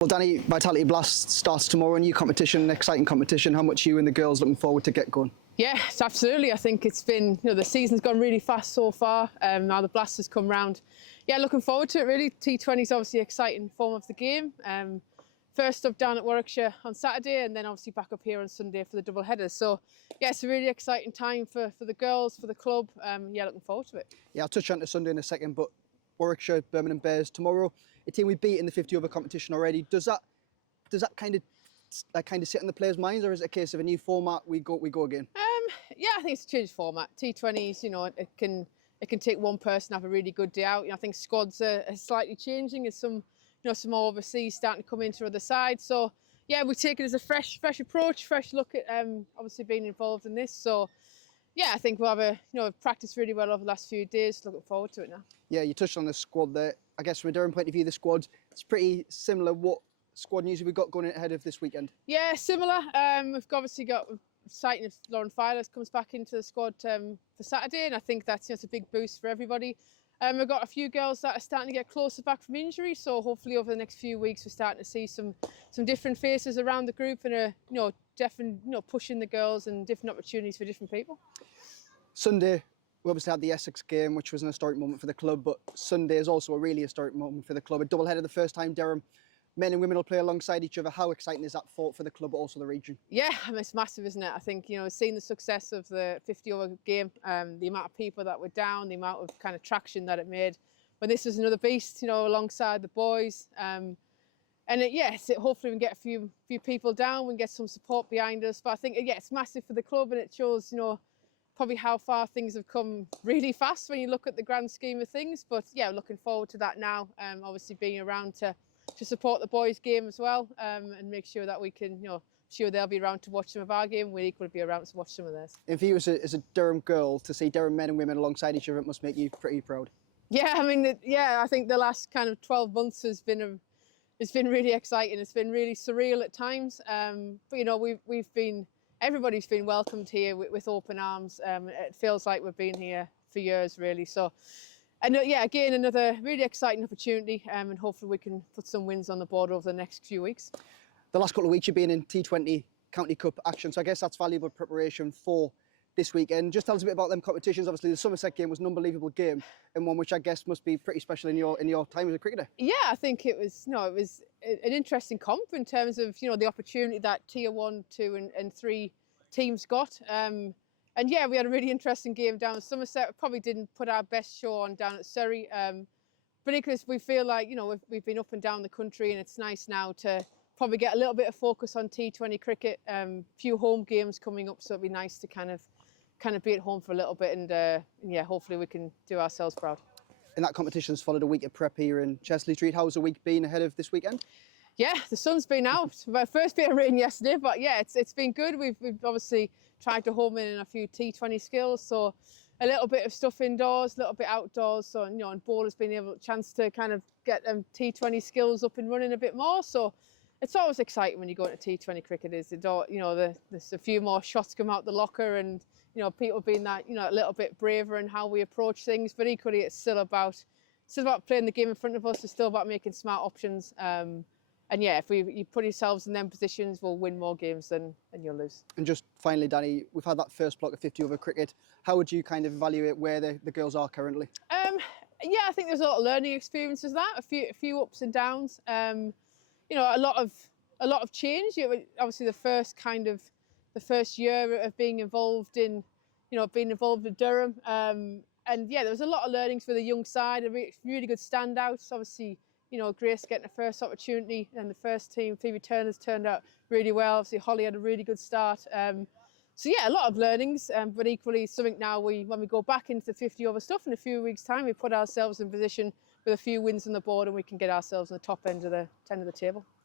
Well, Dani, Vitality Blast starts tomorrow, a new competition, an exciting competition. How much are you and the girls looking forward to get going? Yes, absolutely. I think it's been, the season's gone really fast so far. Now the Blast has come round. Yeah, looking forward to it really. T20 is obviously an exciting form of the game. First up down at Warwickshire on Saturday and then obviously back up here on Sunday for the double headers. So yeah, it's a really exciting time for the girls, for the club. Yeah, looking forward to it. Yeah, I'll touch on to Sunday in a second, but Warwickshire, Birmingham Bears tomorrow, a team we beat in the 50 over competition already. Does that kind of sit in the players' minds, or is it a case of a new format, we go again? Yeah, I think it's a changed format. T20s, it can take one person to have a really good day out. I think squads are slightly changing as some more overseas starting to come into other sides. So yeah, we take it as a fresh approach, fresh look at obviously being involved in this. So yeah, I think we'll have we've practiced really well over the last few days. Looking forward to it now. Yeah, you touched on the squad there. I guess from a Durham point of view, the squad, it's pretty similar. What squad news have we got going ahead of this weekend? Yeah, similar. We've obviously got exciting if Lauren Filer comes back into the squad for Saturday, and I think that's it's a big boost for everybody. We've got a few girls that are starting to get closer back from injury, so hopefully over the next few weeks we're starting to see some different faces around the group and definitely pushing the girls and different opportunities for different people. Sunday, we obviously had the Essex game, which was an historic moment for the club, but Sunday is also a really historic moment for the club. A double header, the first time Durham men and women will play alongside each other. How exciting is that for the club, but also the region? Yeah, I mean, it's massive, isn't it? I think, seeing the success of the 50 over game, the amount of people that were down, the amount of kind of traction that it made. But this is another beast, alongside the boys. Hopefully we can get a few people down, we can get some support behind us. But I think, yeah, it's massive for the club, and it shows, probably how far things have come really fast when you look at the grand scheme of things. But yeah, looking forward to that now. Obviously being around to support the boys' game as well, and make sure that we can, sure they'll be around to watch some of our game. We'll equally be around to watch some of theirs. And for you as a Durham girl, to see Durham men and women alongside each other, it must make you pretty proud. Yeah, I mean, I think the last kind of 12 months has been it's been really exciting. It's been really surreal at times, but everybody's been welcomed here with open arms. It feels like we've been here for years, really. So. And yeah, again, another really exciting opportunity, and hopefully we can put some wins on the board over the next few weeks. The last couple of weeks you've been in T20 County Cup action, so I guess that's valuable preparation for this weekend. Just tell us a bit about them competitions. Obviously, the Somerset game was an unbelievable game, and one which I guess must be pretty special in your time as a cricketer. Yeah, I think it was. It was an interesting comp in terms of the opportunity that Tier 1, 2, and 3 teams got. And yeah, we had a really interesting game down at Somerset. We probably didn't put our best show on down at Surrey, but because we feel like we've been up and down the country, and it's nice now to probably get a little bit of focus on T20 cricket. Few home games coming up, so it'd be nice to kind of be at home for a little bit, and yeah, hopefully we can do ourselves proud. And that competition's followed a week of prep here in Chesley Street. How's the week been ahead of this weekend? Yeah, the sun's been out. First bit of rain yesterday, but yeah, it's been good. We've obviously tried to home in a few T20 skills, so a little bit of stuff indoors, a little bit outdoors. So and bowlers been able a chance to kind of get them T20 skills up and running a bit more. So it's always exciting when you go into T20 cricket. There's a few more shots come out the locker, and people being that a little bit braver in how we approach things. But equally, it's still about playing the game in front of us. It's still about making smart options. And yeah, if you put yourselves in them positions, we'll win more games than you'll lose. And just finally, Dani, we've had that first block of 50 over cricket. How would you kind of evaluate where the girls are currently? Yeah, I think there's a lot of learning experiences. A few ups and downs. A lot of change. Obviously, the first year of being involved in Durham. And yeah, there was a lot of learnings for the young side. Really good standouts. Obviously. Grace getting the first opportunity, and the first team, Phoebe Turner's turned out really well. Obviously, Holly had a really good start. So yeah, a lot of learnings, but equally something now when we go back into the 50 over stuff in a few weeks' time, we put ourselves in position with a few wins on the board, and we can get ourselves on the top end of the table.